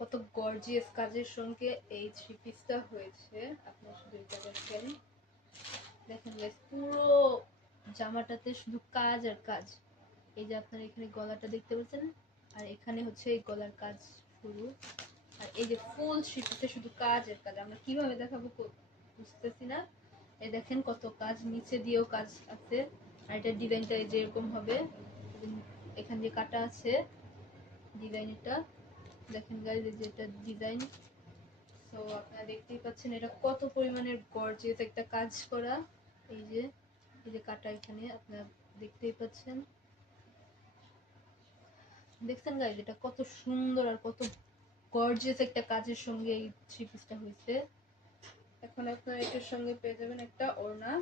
কত গর্জিয়াস কাজের সঙ্গে এই থ্রি পিসটা হয়েছে। আপনারা শুধু এটা দেখেন, দেখেন গাইস পুরো জামাটাতে শুধু কাজ আর কাজ। এই যে আপনারা এখানে গলাটা দেখতে পাচ্ছেন, আর এখানে হচ্ছে এই গলার কাজ শুরু। আর এই যে ফুল থ্রি পিসে শুধু কাজ আর কাজ। আমরা কিভাবে দেখাবো বুঝতেছি না। এই দেখেন কত কাজ, নিচে দিয়েও কাজ আছে। আর এটা ডিজাইনটা এই যে এরকম হবে, এখান দিয়ে কাটা আছে ডিজাইনটা। দেখেন গাইস এই যে এটা ডিজাইন। তো আপনারা দেখতেই পাচ্ছেন এটা কত পরিমাণের গর্জিয়াস একটা কাজ করা। এই যে কাটা এখানে আপনারা দেখতেই পাচ্ছেন। দেখছেন গাইস এটা কত সুন্দর আর কত গর্জিয়াস একটা কাজের সঙ্গে এই থ্রি পিসটা হয়েছে। এখন আপনারা এটার সঙ্গে পেয়ে যাবেন একটা ওড়না,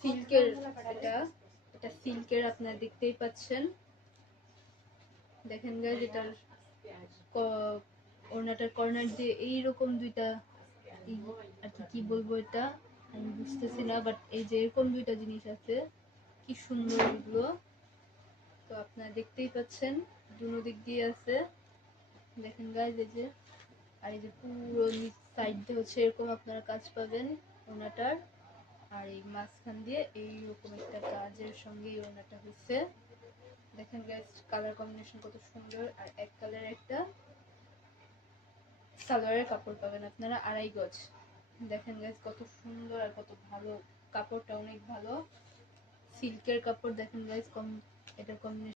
সিল্কের। এটা সিল্কের, আপনারা দেখতেই পাচ্ছেন। দেখেন গাইস এটার ওড়নাটার কর্নার দিয়ে এইরকম দুইটা আর কি বলবো এটা আমি বুঝতেছি না, বাট এই যে এরকম দুইটা জিনিস আছে, কি সুন্দর এগুলো। তো আপনারা দেখতেই পাচ্ছেন দুনো দিক দিয়ে আছে। দেখেন গাইস এই যে, আর এই যে পুরো নিচ সাইড দিয়ে হচ্ছে এরকম আপনারা কাজ পাবেন ওড়নাটার। আর এই মাঝখান দিয়ে এইরকম একটা কাজের সঙ্গে এই ওড়নাটা হচ্ছে। দেখেন গাইস কালার কম্বিনেশন কত সুন্দর। আর এক কালার একটা সালোয়ারের কাপড় পাবেন আপনারা 2.5 গজ। দেখেন গাইস কত সুন্দর আর কত ভালো, কাপড়টা অনেক ভালো, সিল্কের কাপড়। দেখেন গাইস এটার কম্বিনেশন